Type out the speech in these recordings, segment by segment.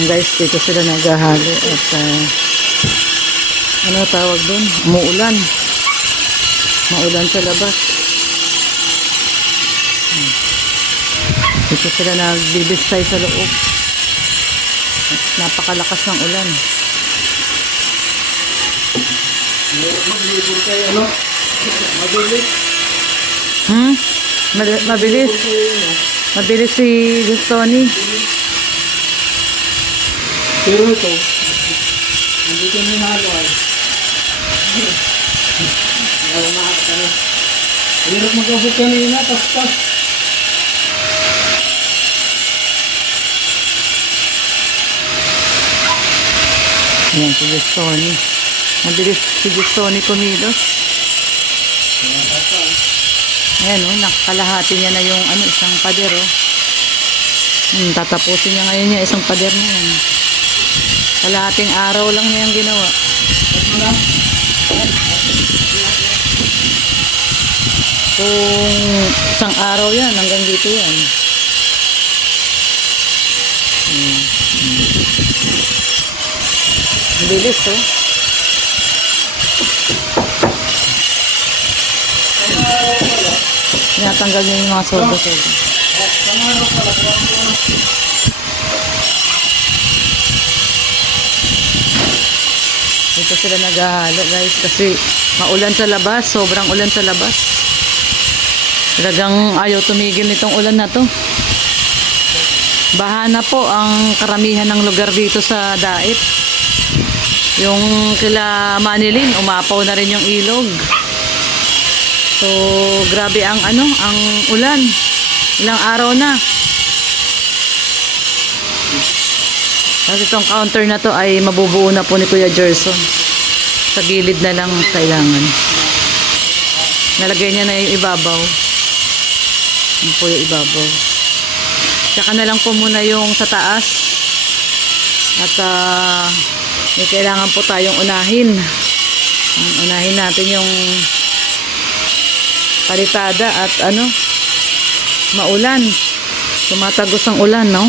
Yan guys, dito sila naghahalo at ano tawag doon? Umuulan. Maulan sa labas. Dito sila nagbibistay sa loob. At napakalakas ng ulan. Maglibot kayo, ano? Mabilis. Mabilis. Mabilis si Tony. Pero ito, nandito na nagawal. Pero magabot kanina, tas-tas. Ayan, si Tony. Mabilis si Tony kumilos. Ayan o, nakakalahati niya na yung isang pader o. Tatapusin niya ngayon yung isang pader na yan. Kalahating araw lang niya yung ginawa. Kung isang araw yan, hanggang dito yan. Ang bilis oh. Tinatanggal niya yung mga soda-soda. Dito sila naghahalo guys kasi maulan sa labas, sobrang ulan sa labas. Talagang ayaw tumigil nitong ulan na to. Baha na po ang karamihan ng lugar dito sa Dait. Yung kila Manilin, umapaw na rin yung ilog. So, grabe ang ang ulan. Ilang araw na. Kasi itong counter na to ay mabubuo na po ni Kuya Gerson. Sa gilid na lang kailangan. Nalagay niya na yung ibabaw. Yung po yung ibabaw. Tsaka na lang po muna yung sa taas. At may kailangan po tayong unahin. Unahin natin yung palitada at maulan. Tumatagos ang ulan, no?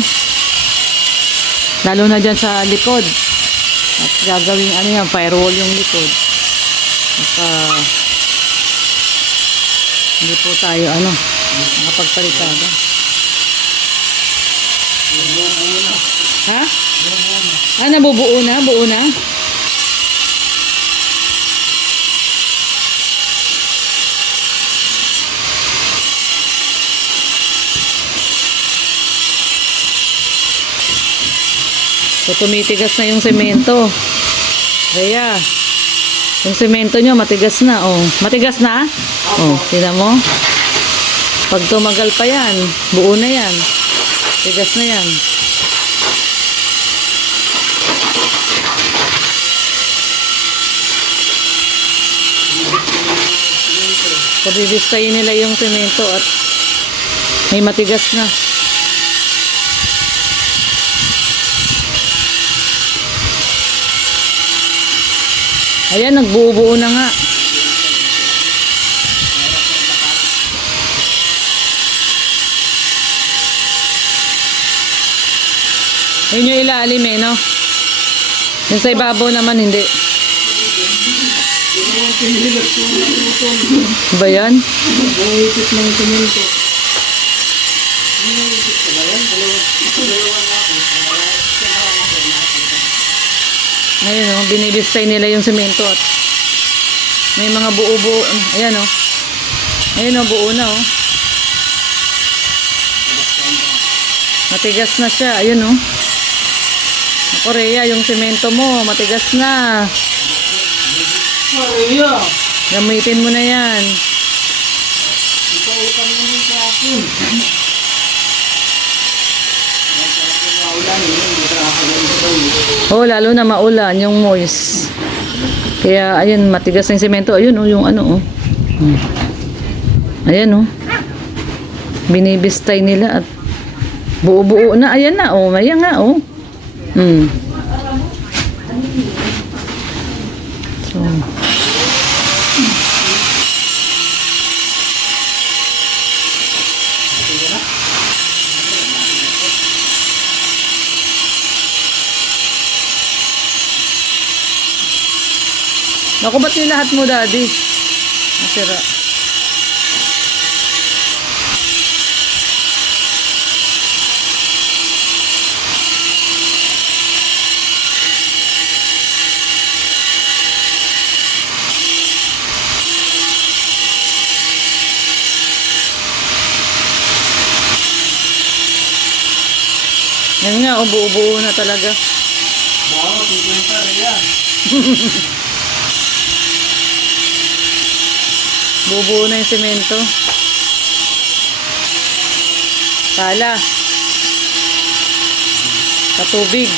Lalo na dyan sa likod. At gagawing firewall yung likod. At hindi po tayo nakapagpalitada. Ha? Nabubuo na? Buo na? So, tumitigas na yung semento. Rhea, yung semento nyo matigas na. Oh. Matigas na? Oh, tingnan mo. Pag tumagal pa yan, buo na yan. Tigas na yan. Pabibistayin nila yung semento at may matigas na. Ayan, nagbuo-buo na nga. Yun yung ilalim no? Yung sa ibabaw naman, hindi. Ba yan? Ayun o, binibistay nila yung semento at may mga buo-buo. Ayan o. Ayun o, buo na o. Matigas na siya. Ayun o. Korea, yung semento mo, matigas na. Gamitin mo na yan. Oh, lalo na maulan, yung moist. Kaya, ayun, matigas na yung semento. Ayun, oh, yung Ayan, oh. Binibistay nila at buo-buo na. Ayan na, oh. Ayan nga, oh. So, Naku, ba't nilahat mo, Daddy? Nasira. Yan nga, ubo-ubo na talaga. Wow, 50 rin yan. Bubuo na yung semento. Pala. Patubig.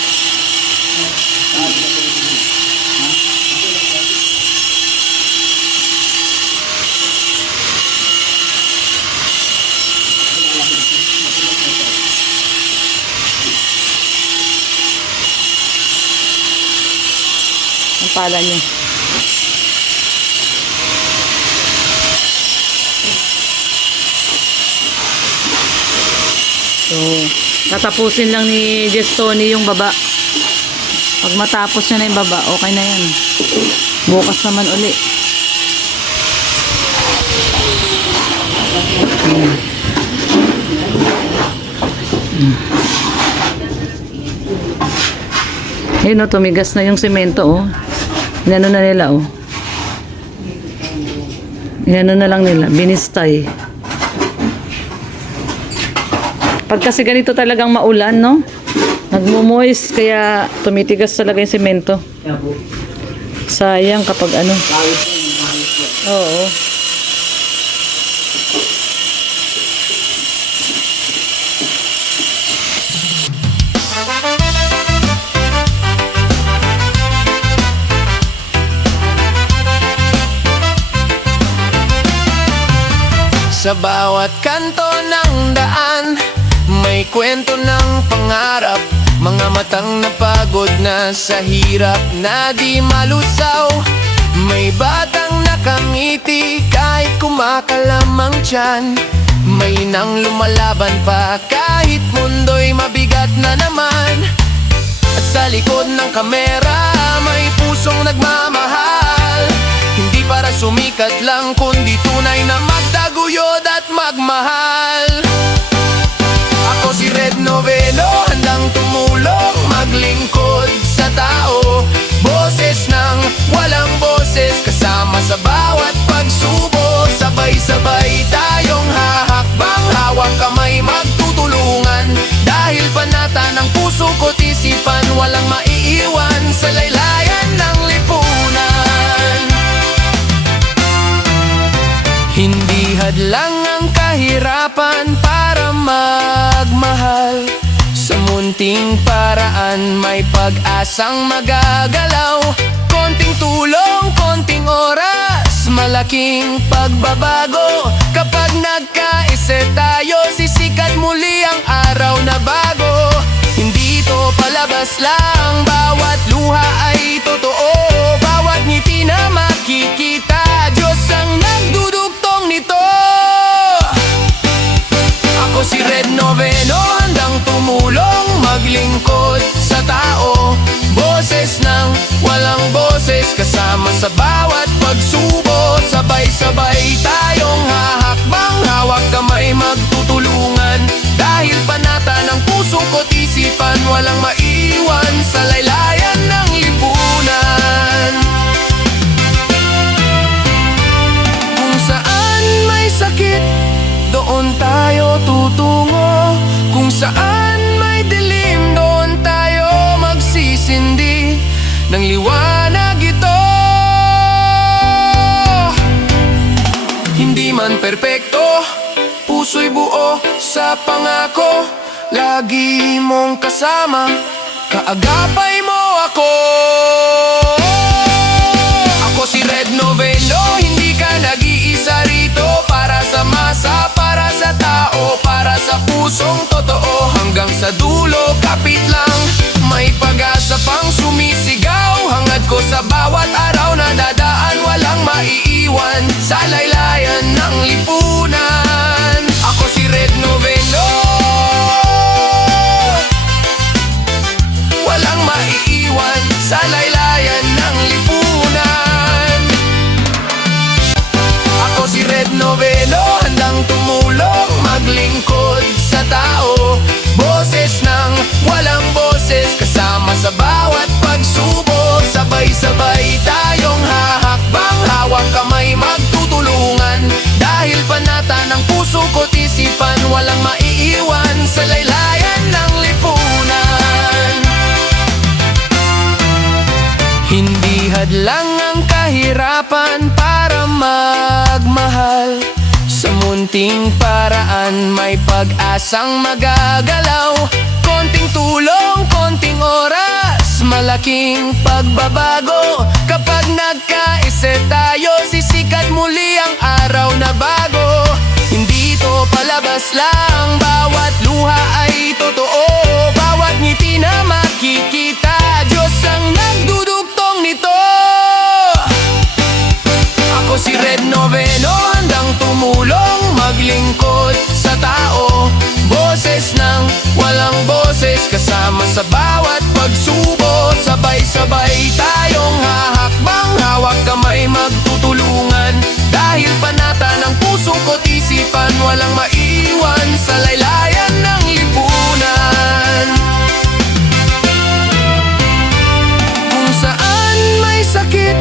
Ang pala niya. So, tatapusin lang ni Jess Tony yung baba. Pag matapos niya na yung baba, okay na yan. Bukas naman uli. Yun o, tumigas na yung semento o. Inano na nila o. Inano na lang nila, binistay. Pag kasi ganito talagang maulan, no? Nagmo-moist, kaya tumitigas talaga yung semento. Sayang kapag ano. Oo. Sa bawat kanto ng daan, may kwento ng pangarap. Mga matang napagod na sa hirap na di malusaw. May batang nakangiti kahit kumakalamang tiyan. May nang lumalaban pa kahit mundo'y mabigat na naman. At sa likod ng kamera may pusong nagmamahal. Hindi para sumikat lang kundi tunay na magtaguyod at magmahal. Ako si Red Noveno, handang tumulong, maglingkod sa tao. Boses ng walang boses, kasama sa bawat pagsubo. Sabay-sabay tayong hahakbang, hawak kamay magtutulungan. Dahil panata ng puso ko't isipan, walang maiiwan sa laylayan ng lipunan. Hindi hadlang ang kahirapan para magmahal. Sa munting paraan may pag-asang magagalaw. Konting tulong, konting oras, malaking pagbabago. Kapag nagkaisa tayo, sisikat muli ang araw na bago. Hindi ito palabas lang, bawat luha ay totoo. Bawat ngiti na makikita, Diyos ang nagdudugtong nito. Ako si Red Noveno, handang tumulong, maglingkod sa tao. Boses ng walang boses, kasama sa bawat pagsubo. Sabay-sabay tayong hahakbang, hawak kamay magtutulungan. Dahil panata ng puso ko't isipan, walang maiwan sa laylayan ng lipunan. Kung saan may sakit, doon tayo tutungo. Kung saan may dilim, doon tayo magsisindi ng liwanag ito. Hindi man perpekto, puso'y buo sa pangako. Lagi mong kasama, kaagapay mo ako. Ako si Red Noveno, hindi ka nag-iisa rito. Para sa masa, para sa tao, para sa pusong totoo. Hanggang sa dulo, kapit lang, may pag-asa pang sumisigaw. Hangad ko sa bawat araw na dadaan, walang maiiwan sa laylayan ng lipunan. Ako si Red Noveno, walang maiiwan sa laylayan ng lipunan. Red Novelo, handang tumulong, maglingkod sa tao. Boses ng walang boses, kasama sa bawat pagsubok. Sabay-sabay tayong hahakbang, hawak kamay magtutulungan. Dahil panata ng puso ko't isipan, walang maiiwan sa laylayan ng lipunan. Hindi hadlang ang kahirapan para magmahal. Sa munting paraan may pag-asang magagalaw. Konting tulong, konting oras, malaking pagbabago. Kapag nagkaisa tayo, sisikat muli ang araw na bago. Hindi to palabas lang, bawat luha ay totoo. Bawat ngiti na makikita, Diyos ang nagdudugtong nito. Ako si Red Novelo, handang tumulong, maglingkod sa tao. Boses ng walang boses, kasama sa bawat pagsubo. Sabay-sabay tayong hahakbang, hawak kamay magtutulungan. Dahil panata ng puso ko't isipan, walang maiwan sa laylayan ng lipunan. Kung saan may sakit,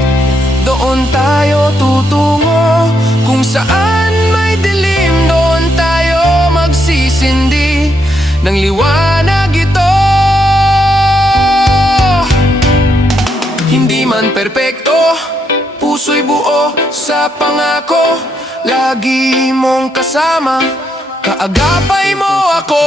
doon tayo tutungo. Kung saan may dilim, doon tayo magsisindi ng liwanag ito. Hindi man perpekto, puso'y buo sa pangako. Lagi mong kasama, kaagapay mo ako.